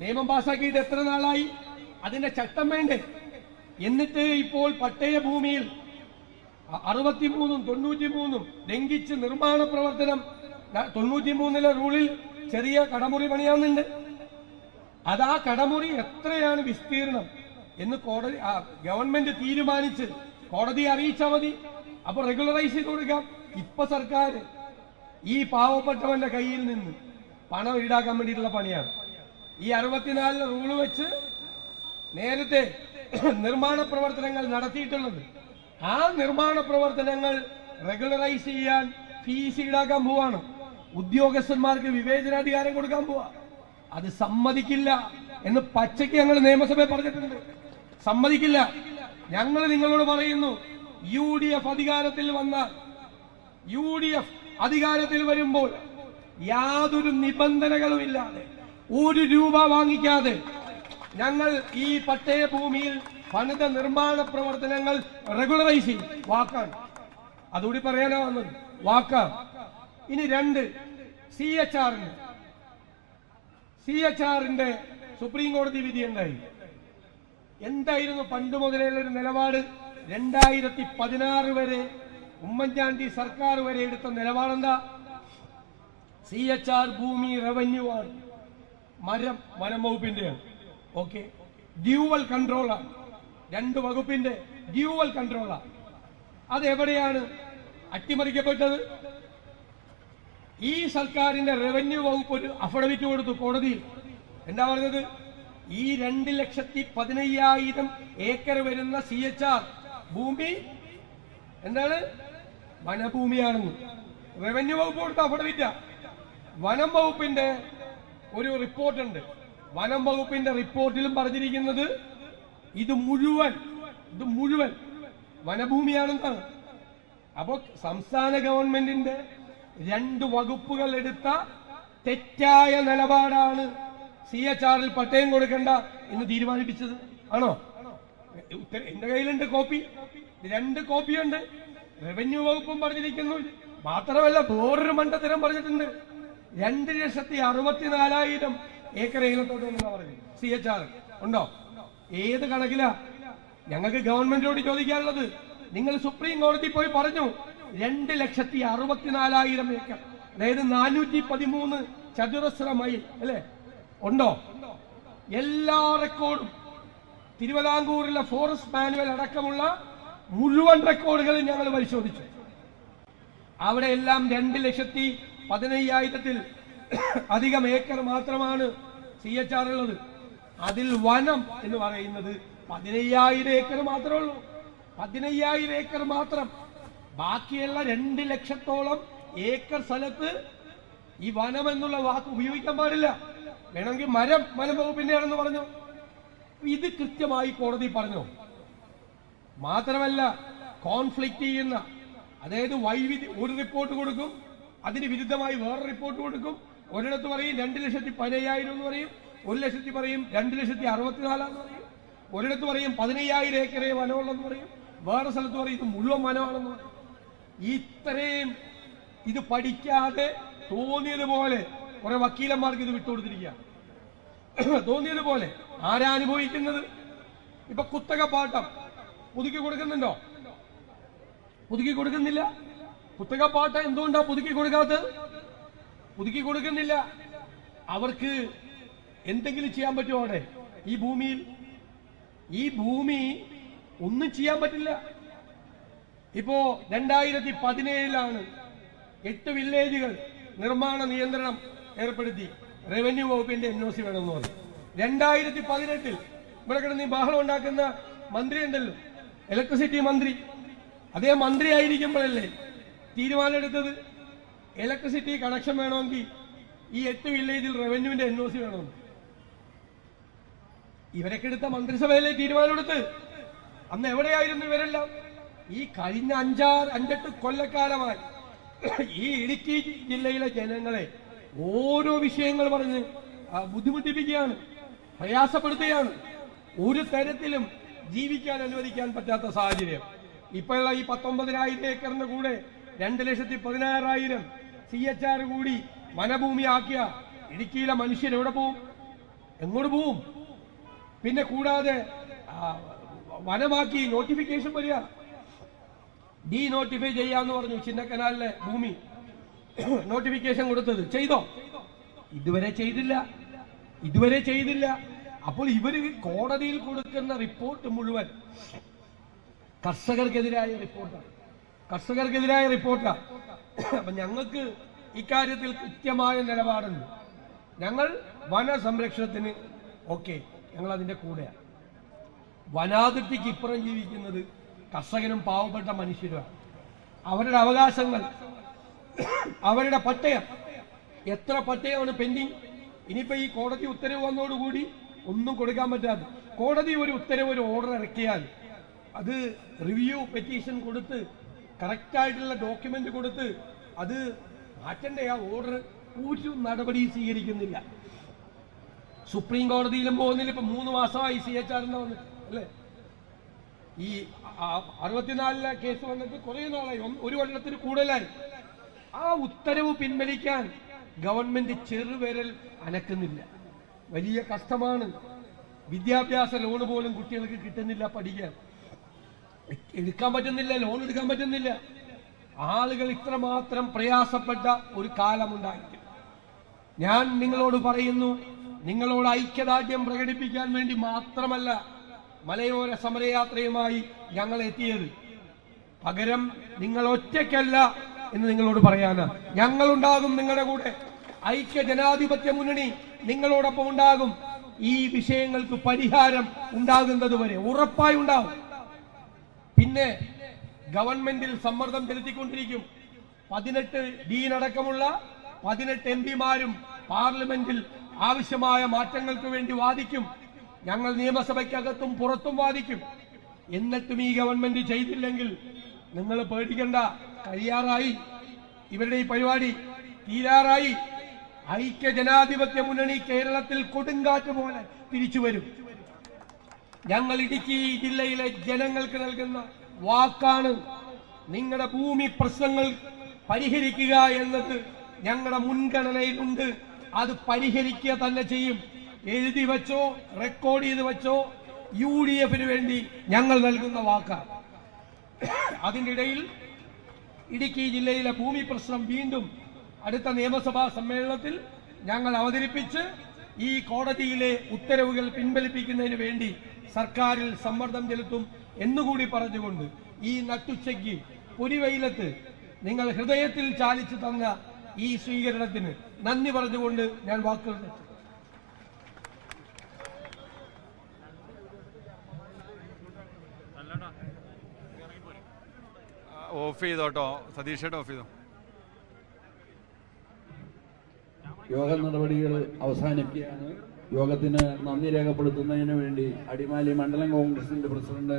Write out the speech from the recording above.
നിയമം പാസാക്കിയിട്ട് എത്ര നാളായി? അതിന്റെ ചട്ടം വേണ്ടേ? എന്നിട്ട് ഇപ്പോൾ പട്ടയ ഭൂമിയിൽ അറുപത്തിമൂന്നും തൊണ്ണൂറ്റിമൂന്നും ലംഘിച്ച് നിർമ്മാണ പ്രവർത്തനം തൊണ്ണൂറ്റിമൂന്നിലെ റൂളിൽ ചെറിയ കടമുറി പണിയാവുന്നുണ്ട്. അത് ആ കടമുറി എത്രയാണ് വിസ്തീർണം എന്ന് കോടതി ഗവൺമെന്റ് തീരുമാനിച്ച് കോടതിയെ അറിയിച്ചാൽ മതി. അപ്പൊ റെഗുലറൈസ് ചെയ്ത് കൊടുക്കാം. ഇപ്പൊ സർക്കാർ ഈ പാവപ്പെട്ടവന്റെ കയ്യിൽ നിന്ന് പണം ഈടാക്കാൻ വേണ്ടിയിട്ടുള്ള പണിയാണ്. ഈ അറുപത്തിനാലിലെ റൂൾ വെച്ച് നേരത്തെ നിർമ്മാണ പ്രവർത്തനങ്ങൾ നടത്തിയിട്ടുള്ളത്. ആ നിർമ്മാണ പ്രവർത്തനങ്ങൾ റെഗുലറൈസ് ചെയ്യാൻ ഫീസ് ഈടാക്കാൻ പോവാണ്. ഉദ്യോഗസ്ഥന്മാർക്ക് വിവേചനാധികാരം കൊടുക്കാൻ പോവാ. അത് സമ്മതിക്കില്ല എന്ന് പച്ചയ്ക്ക് ഞങ്ങൾ നിയമസഭയിൽ പറഞ്ഞിട്ടുണ്ട്. സമ്മതിക്കില്ല. ഞങ്ങൾ നിങ്ങളോട് പറയുന്നു യു ഡി എഫ് അധികാരത്തിൽ വന്ന യു ഡി എഫ് അധികാരത്തിൽ വരുമ്പോൾ യാതൊരു നിബന്ധനകളും ഇല്ലാതെ ഒരു രൂപ വാങ്ങിക്കാതെ ഞങ്ങൾ ഈ പട്ടയ ഭൂമിയിൽ പണിത നിർമ്മാണ പ്രവർത്തനങ്ങൾ റെഗുലറൈസ് ചെയ്യും. വാക്കാണ്. അതുകൂടി പറയാനാ വന്നത്. വാക്കാണ് ഇനി രണ്ട്. സി എച്ച് ആറിന് സി എച്ച് ആറിന്റെ സുപ്രീം കോടതി വിധി എന്തായി? എന്തായിരുന്നു പണ്ട് മുതലുള്ള ഒരു നിലപാട്? രണ്ടായിരത്തി പതിനാറ് വരെ ഉമ്മൻചാണ്ടി സർക്കാർ വരെ എടുത്ത നിലപാടെന്താ? സി എച്ച് ആർ ഭൂമി റവന്യൂ ആണ്. മരം വനം വകുപ്പിന്റെയാണ് ഓക്കെ ഡ്യൂവൽ കൺട്രോളാണ് രണ്ട് വകുപ്പിന്റെ ഡ്യൂവൽ കൺട്രോളാണ് അത് എവിടെയാണ് അട്ടിമറിക്കപ്പെട്ടത്? ഈ സർക്കാരിന്റെ റവന്യൂ വകുപ്പ് ഒരു അഫിഡവിറ്റ് കൊടുത്തു കോടതിയിൽ എന്താ പറഞ്ഞത്? ഈ രണ്ട് ലക്ഷത്തി പതിനയ്യായിരം ഏക്കർ വരുന്ന സി എച്ച് ആർ ഭൂമി എന്താണ്? വനഭൂമിയാണെന്ന്. റവന്യൂ വകുപ്പ് കൊടുത്ത അഫിഡവിറ്റാ വനം വകുപ്പിന്റെ ഒരു റിപ്പോർട്ടുണ്ട്. വനം വകുപ്പിന്റെ റിപ്പോർട്ടിലും പറഞ്ഞിരിക്കുന്നത് ഇത് മുഴുവൻ ഇത് മുഴുവൻ വനഭൂമിയാണെന്നാണ്. അപ്പോ സംസ്ഥാന ഗവൺമെന്റിന്റെ രണ്ട് വകുപ്പുകൾ എടുത്ത തെറ്റായ നിലപാടാണ് സി എച്ച് ആറിൽ പട്ടയം കൊടുക്കേണ്ട എന്ന് തീരുമാനിപ്പിച്ചത്. ആണോ? എന്റെ കയ്യിലുണ്ട് കോപ്പി. രണ്ട് കോപ്പിയുണ്ട്. റവന്യൂ വകുപ്പും പറഞ്ഞിരിക്കുന്നു. മാത്രമല്ല വേറൊരു മണ്ടത്തരം പറഞ്ഞിട്ടുണ്ട്. രണ്ട് ലക്ഷത്തി അറുപത്തിനാലായിരം ഏക്കർ ഏലത്തോട്ട് എന്നാ പറഞ്ഞു സി എച്ച് ആർ. ഉണ്ടോ? ഏത് കണക്കിലാ? ഞങ്ങൾക്ക് ഗവൺമെന്റിനോട് ചോദിക്കാനുള്ളത്. നിങ്ങൾ സുപ്രീം കോടതി പോയി പറഞ്ഞു രണ്ട് ലക്ഷത്തി അറുപത്തിനാലായിരം ഏക്കർ അതായത് നാനൂറ്റി പതിമൂന്ന് ചതുരശ്ര മൈൽ അല്ലേ? ഉണ്ടോ? എല്ലാ റെക്കോർഡും തിരുവിതാംകൂറിലെ ഫോറസ്റ്റ് മാനുവൽ അടക്കമുള്ള മുഴുവൻ റെക്കോർഡുകളും ഞങ്ങൾ പരിശോധിച്ചു. അവിടെ എല്ലാം രണ്ട് ലക്ഷത്തി പതിനയ്യായിരത്തിൽ അധികം ഏക്കർ മാത്രമാണ് സി എച്ച് ആർ ഉള്ളത്. അതിൽ വനം എന്ന് പറയുന്നത് പതിനയ്യായിരം ഏക്കർ മാത്രമേ ഉള്ളൂ. പതിനയ്യായിരം ഏക്കർ മാത്രം. ബാക്കിയുള്ള രണ്ട് ലക്ഷത്തോളം ഏക്കർ സ്ഥലത്ത് ഈ വനം എന്നുള്ള വാക്ക് ഉപയോഗിക്കാൻ പാടില്ല. വേണമെങ്കിൽ മരം വനം വകുപ്പിന്റെയാണെന്ന് പറഞ്ഞു. ഇത് കൃത്യമായി കോടതി പറഞ്ഞു. മാത്രമല്ല കോൺഫ്ലിക്റ്റ് ചെയ്യുന്ന അതായത് വൈവിധ്യ ഒരു റിപ്പോർട്ട് കൊടുക്കും. അതിന് വിരുദ്ധമായി വേറെ റിപ്പോർട്ട് കൊടുക്കും. ഒരിടത്ത് പറയും രണ്ട് ലക്ഷത്തി പതിനയ്യായിരം എന്ന് പറയും. ഒരു ലക്ഷത്തി പറയും രണ്ട് ലക്ഷത്തി അറുപത്തിനാലാന്ന് പറയും. ഒരിടത്ത് പറയും പതിനയ്യായിരം ഏക്കറെ വനമുള്ളെന്ന് പറയും. വേറെ സ്ഥലത്ത് പറയും ഇത് മുഴുവൻ വനമാണെന്ന് പറയും. ഇത്രയും ഇത് പഠിക്കാതെ തോന്നിയതുപോലെ കുറെ വക്കീലന്മാർക്ക് ഇത് വിട്ടുകൊടുത്തിരിക്കുക തോന്നിയതുപോലെ ആരാനുഭവിക്കുന്നത് ഇപ്പൊ കുത്തക പാട്ടം പുതുക്കി കൊടുക്കുന്നുണ്ടോ? പുതുക്കി കൊടുക്കുന്നില്ല? കുത്തക പാട്ടം എന്തുകൊണ്ടാ പുതുക്കി കൊടുക്കാത്തത്? പുതുക്കി കൊടുക്കുന്നില്ല. അവർക്ക് എന്തെങ്കിലും ചെയ്യാൻ പറ്റുമോ അവിടെ? ഈ ഭൂമിയിൽ ഈ ഭൂമി ഒന്നും ചെയ്യാൻ പറ്റില്ല. ഇപ്പോ രണ്ടായിരത്തി പതിനേഴിലാണ് എട്ട് വില്ലേജുകൾ നിർമ്മാണ നിയന്ത്രണം ഏർപ്പെടുത്തി. റവന്യൂ വകുപ്പിന്റെ എൻ ഒ സി വേണമെന്ന് പറഞ്ഞു. രണ്ടായിരത്തി പതിനെട്ടിൽ ഇവിടെ കിടന്ന് ബഹളം ഉണ്ടാക്കുന്ന മന്ത്രി ഉണ്ടല്ലോ ഇലക്ട്രിസിറ്റി മന്ത്രി. അതേ മന്ത്രി ആയിരിക്കുമ്പോഴല്ലേ തീരുമാനം എടുത്തത് ഇലക്ട്രിസിറ്റി കണക്ഷൻ വേണമെങ്കിൽ ഈ എട്ട് വില്ലേജിൽ റവന്യൂവിന്റെ എൻ ഒ സി വേണമെന്ന് ഇവരൊക്കെ എടുത്ത മന്ത്രിസഭയിലെ തീരുമാനമെടുത്ത്? അന്ന് എവിടെയായിരുന്നു ഇവരെല്ലാം? ഈ കഴിഞ്ഞ അഞ്ചാറ് അഞ്ചെട്ട് കൊല്ലക്കാലമായി ഈ ഇടുക്കി ജില്ലയിലെ ജനങ്ങളെ ഓരോ വിഷയങ്ങൾ പറഞ്ഞ് ബുദ്ധിമുട്ടിപ്പിക്കുകയാണ് പ്രയാസപ്പെടുത്തുകയാണ്. ഒരു തരത്തിലും ജീവിക്കാൻ അനുവദിക്കാൻ പറ്റാത്ത സാഹചര്യം. ഇപ്പോഴുള്ള ഈ പത്തൊമ്പതിനായിരം ഏക്കറിന്റെ കൂടെ രണ്ട് ലക്ഷത്തി പതിനാറായിരം സി എച്ച് ആർ കൂടി വനഭൂമിയാക്കിയ ഇടുക്കിയിലെ മനുഷ്യർ എവിടെ പോവും? എങ്ങോട്ട് പോവും? പിന്നെ കൂടാതെ വനമാക്കി നോട്ടിഫിക്കേഷൻ വരിക. ഡി നോട്ടിഫൈ ചെയ്യാന്ന് പറഞ്ഞു ചിന്നക്കനാലിലെ ഭൂമി. നോട്ടിഫിക്കേഷൻ കൊടുത്തത്. ചെയ്തോ? ഇതുവരെ ചെയ്തില്ല. ഇതുവരെ ചെയ്തില്ല. അപ്പോൾ ഇവർ കോടതിയിൽ കൊടുക്കുന്ന റിപ്പോർട്ട് മുഴുവൻ കർഷകർക്കെതിരായ റിപ്പോർട്ടാണ് കർഷകർക്കെതിരായ റിപ്പോർട്ടാണ് അപ്പൊ ഞങ്ങൾക്ക് ഇക്കാര്യത്തിൽ കൃത്യമായ നിലപാടുണ്ട്. ഞങ്ങൾ വനസംരക്ഷണത്തിന് ഓക്കെ. ഞങ്ങൾ അതിന്റെ കൂടെയാണ് വനാതിർത്തിക്ക് ഇപ്പുറം ജീവിക്കുന്നത് കർഷകനും പാവപ്പെട്ട മനുഷ്യരുമാണ്. അവരുടെ അവകാശങ്ങൾ അവരുടെ പട്ടയം എത്ര പട്ടയമാണ് പെൻഡിങ്? ഇനിയിപ്പോ ഈ കോടതി ഉത്തരവ് വന്നതോടുകൂടി ഒന്നും കൊടുക്കാൻ പറ്റാതെ. കോടതി ഒരു ഉത്തരവ് ഒരു ഓർഡർ ഇറക്കിയാൽ അത് റിവ്യൂ പെറ്റീഷൻ കൊടുത്ത് കറക്റ്റ് ആയിട്ടുള്ള ഡോക്യുമെന്റ് കൊടുത്ത് അത് മാറ്റണ്ടേ? ആ ഓർഡർ ഒരു നടപടി സ്വീകരിക്കുന്നില്ല. സുപ്രീം കോടതിയിലും പോകുന്നില്ല. ഇപ്പൊ മൂന്ന് മാസമായി സി എച്ച് ആറിന്റെ വന്ന് അല്ലേ? ഈ അറുപത്തിനാലിലെ കേസ് വന്നിട്ട് കുറെ നാളായി. ഒരു കൊല്ലത്തിന് കൂടുതലായി. ആ ഉത്തരവ് പിൻവലിക്കാൻ ഗവൺമെന്റ് ചെറുവിരൽ അനക്കുന്നില്ല. വലിയ കഷ്ടമാണ്. വിദ്യാഭ്യാസ ലോണ് പോലും കുട്ടികൾക്ക് കിട്ടുന്നില്ല പഠിക്കാൻ. എടുക്കാൻ പറ്റുന്നില്ല ലോൺ എടുക്കാൻ പറ്റുന്നില്ല. ആളുകൾ ഇത്രമാത്രം പ്രയാസപ്പെട്ട ഒരു കാലമുണ്ടായിരിക്കും. ഞാൻ നിങ്ങളോട് പറയുന്നു നിങ്ങളോട് ഐക്യദാർഢ്യം പ്രകടിപ്പിക്കാൻ വേണ്ടി മാത്രമല്ല മലയോര സമരയാത്രയുമായി ഞങ്ങൾ എത്തിയത്. പകരം നിങ്ങൾ ഒറ്റയ്ക്കല്ല എന്ന് നിങ്ങളോട് പറയാനാ. ഞങ്ങളുണ്ടാകും നിങ്ങളുടെ കൂടെ. ഐക്യ ജനാധിപത്യ മുന്നണി നിങ്ങളോടൊപ്പം ഉണ്ടാകും. ഈ വിഷയങ്ങൾക്ക് പരിഹാരം ഉണ്ടാകുന്നത് വരെ ഉറപ്പായി ഉണ്ടാകും പിന്നെ ഗവൺമെന്റിൽ സമ്മർദ്ദം ചെലുത്തിക്കൊണ്ടിരിക്കും. പതിനെട്ട് ഡീനടക്കമുള്ള പതിനെട്ട് എം പിമാരും പാർലമെന്റിൽ ആവശ്യമായ മാറ്റങ്ങൾക്ക് വേണ്ടി വാദിക്കും. ഞങ്ങൾ നിയമസഭയ്ക്കകത്തും പുറത്തും വാദിക്കും. എന്നിട്ടും ഈ ഗവൺമെന്റ് ചെയ്തില്ലെങ്കിൽ നിങ്ങൾ പേടിക്കണ്ട. കഴിയാറായി. ഇവരുടെ ഈ പരിപാടി തീരാറായി. ഐക്യ ജനാധിപത്യ മുന്നണി കേരളത്തിൽ കൊടുങ്കാറ്റ് പോലെ തിരിച്ചു വരും. ഞങ്ങൾ ഇടുക്കി ജില്ലയിലെ ജനങ്ങൾക്ക് നൽകുന്ന വാക്കാണ് നിങ്ങളുടെ ഭൂമി പ്രശ്നങ്ങൾ പരിഹരിക്കുക എന്നത് ഞങ്ങളുടെ മുൻഗണനയിലുണ്ട്. അത് പരിഹരിക്കുക തന്നെ ചെയ്യും. എഴുതി വെച്ചോ റെക്കോർഡ് ചെയ്ത് വെച്ചോ യു ഡി എഫിന് വേണ്ടി ഞങ്ങൾ നൽകുന്ന വാക്കാണ്. അതിന്റെ ഇടയിൽ ഇടുക്കി ജില്ലയിലെ ഭൂമി പ്രശ്നം വീണ്ടും അടുത്ത നിയമസഭാ സമ്മേളനത്തിൽ ഞങ്ങൾ അവതരിപ്പിച്ച് ഈ കോടതിയിലെ ഉത്തരവുകൾ പിൻവലിപ്പിക്കുന്നതിന് വേണ്ടി സർക്കാരിൽ സമ്മർദ്ദം ചെലുത്തും. എന്നുകൂടി പറഞ്ഞുകൊണ്ട് ഈ നട്ടുച്ചയ്ക്ക് പുരിവെയിലത്ത് നിങ്ങൾ ഹൃദയത്തിൽ ചാലിച്ചു തന്ന ഈ സ്വീകരണത്തിന് നന്ദി പറഞ്ഞുകൊണ്ട് ഞാൻ വാക്കുകൾ നിർത്തുന്നു. ഓഫ് ചെയ്തോട്ടോ സതീഷേട്ട് ഓഫ് ചെയ്തോ. യോഗ നടപടികൾ അവസാനിക്കുകയാണ് യോഗത്തിന് നന്ദി രേഖപ്പെടുത്തുന്നതിന് വേണ്ടി അടിമാലി മണ്ഡലം കോൺഗ്രസിന്റെ പ്രസിഡന്റ്